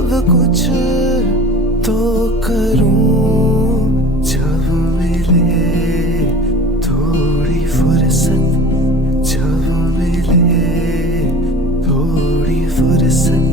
अब कुछ तो करूं जब मिले थोड़ी फुर्सत, जब मिले थोड़ी फुर्सत।